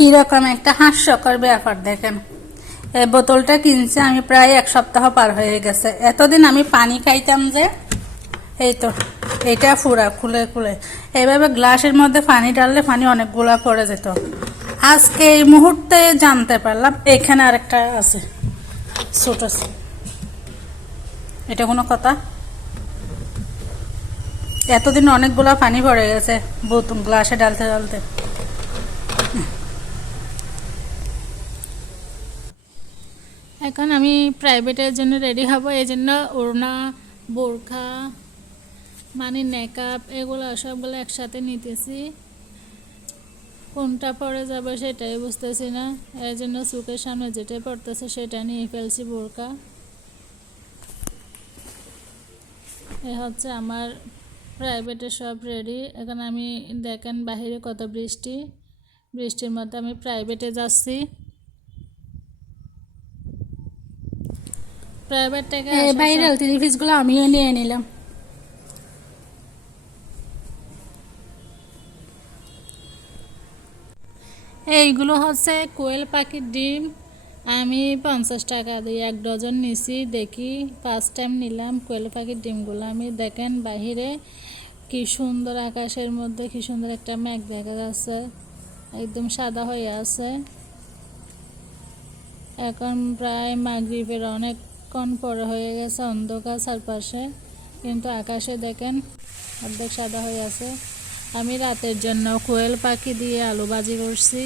কিরকম একটা হাস্যকর ব্যাপার দেখেন। এই বোতলটা কিনছে আমি প্রায় 1 সপ্তাহ পার হয়ে গেছে। এতদিন আমি পানি খাইতাম যে এই তো এটা পুরা খুলে খুলে এইভাবে গ্লাসের মধ্যে পানি ঢাললে পানি অনেকগুলা পড়ে যেত। আজকে এই মুহূর্তে জানতে পারলাম এখানে আরেকটা আছে ছোট। এটা কোনো কথা? এতদিন অনেকগুলা পানি পড়ে গেছে বোতল গ্লাসে ঢালতে ঢালতে। এখন আমি প্রাইভেটের জন্য রেডি হব, এই জন্য ওড়না, বোরখা, মানে মেকআপ এগুলো সবগুলো একসাথে নিতেছি। কোনটা পরে যাবে সেটাই বুঝতেছি না, এই জন্য চোখের সামনে যেটাই পড়তেছে সেটা নিয়ে ফেলছি বোরকা। এ হচ্ছে আমার প্রাইভেটের সব রেডি। এখন আমি দেখেন বাহিরে কত বৃষ্টি, বৃষ্টির মধ্যে আমি প্রাইভেটে যাচ্ছি। প্রাইভেট থেকে ভাইরাল 3 পিসগুলো আমিও নিয়ে নিলাম। এইগুলো হচ্ছে কোয়েল পাখির ডিম। আমি 50 টাকা দিয়ে 1 ডজন নিছি। দেখি ফার্স্ট টাইম নিলাম কোয়েল পাখির ডিমগুলো। আমি দেখেন বাহিরে কি সুন্দর, আকাশের মধ্যে কি সুন্দর একটা মেঘ দেখা যাচ্ছে, একদম সাদা হয়ে আছে। এখন প্রায় মাগরিবের অনেকক্ষণ পরে হয়ে গেছে, অন্ধকার চারপাশে, কিন্তু আকাশে দেখেন অর্ধেক সাদা হয়ে আছে। আমি রাতের জন্য কোয়েল পাখি দিয়ে আলু ভাজি করছি।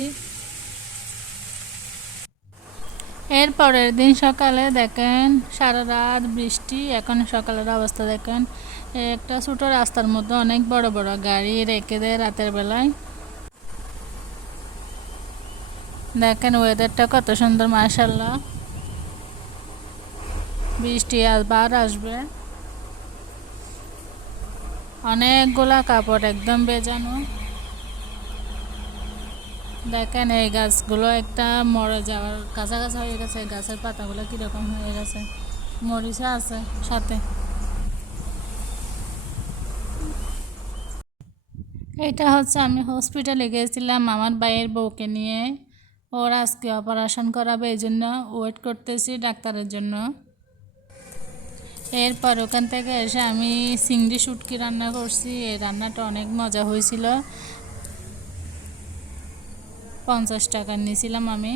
এর পরের দিন সকালে দেখেন সারা রাত বৃষ্টি, এখন সকালের অবস্থা দেখেন। একটা ছোট রাস্তার মধ্যে অনেক বড় বড় গাড়ি রেখে দেয় রাতের বেলায়। দেখেন ওয়েদারটা কত সুন্দর, মাশাআল্লাহ। বৃষ্টি আবার আসবে। অনেকগুলা কাপড় একদম ভেজানো। দেখেন এই গাছগুলো একটা মরে যাওয়ার কাছাকাছি হয়ে গেছে, গাছের পাতাগুলো কীরকম হয়ে গেছে, মরিচা আছে সাথে। এটা হচ্ছে আমি হসপিটালে গিয়েছিলাম আমার ভাইয়ের বউকে নিয়ে। ওর আজকে অপারেশন করাবে, এই জন্য ওয়েট করতেছি ডাক্তারের জন্য। এরপর ওখান থেকে এসে আমি চিংড়ি শুটকি রান্না করছি। এই রান্নাটা অনেক মজা হয়েছিল। 50 টাকা নিয়েছিলাম আমি।